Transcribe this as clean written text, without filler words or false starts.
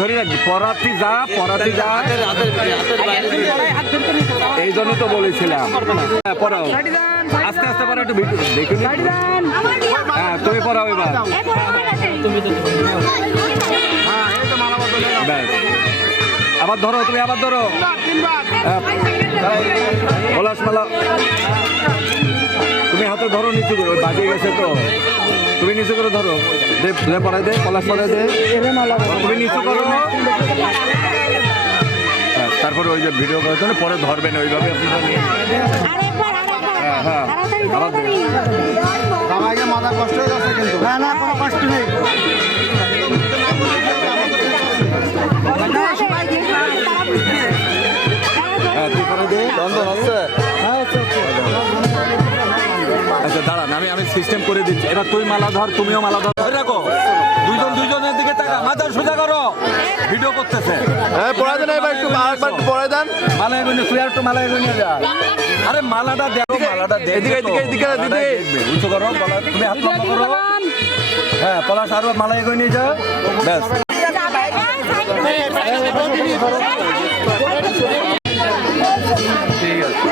ধরে রাখবি, পড়াতে যা এই জন্য তো বলেছিলাম। হ্যাঁ পড়াও, আস্তে আস্তে পড়া, একটু ভিডিও দেখে নি। হ্যাঁ তুমি পড়াও এবার। ব্যাস, আবার ধরো, তুমি আবার ধরো। পলাশ মালা তুমি হাতে ধরো, নিচু করে, বাজিয়ে গেছে তো, তুমি নিচু করে ধরো, দে পড়াই দে, পলাশ পড়াই দে, তুমি নিচু করো। তারপরে ওই যে ভিডিও করার জন্য পরে ধরবেন ওইভাবে আপনারা নিয়ে। হ্যাঁ হ্যাঁ, আবার সবাইকে মাথা কষ্ট হয়ে যাচ্ছে কিন্তু। না না, কোনো কষ্ট নেই। হ্যাঁ তুই করে দে। চন্দন আছে? আচ্ছা দাঁড়ান, আমি সিস্টেম করে দিচ্ছি। এবার তুই মালা ধর, তুমিও মালা ধর, ধরে রাখো, দুইজনের দিকে টাকা, মাথা সোজা করো, ভিডিও করতেছে। হ্যাঁ পড়াই দেন, এবার একটু আরেকবার পড়াই দেন। মালা এগোনি, তুই আর একটু মালা এগোনি যা। আরে মালাটা দেখো, মালাটা এদিকে এদিকে দিদি উঁচু করো, তুমি হাত লম্বা করো। হ্যাঁ পলাশ, আরো মালা এগোয় নিয়ে যাও, ব্যাস। ঠিক আছে।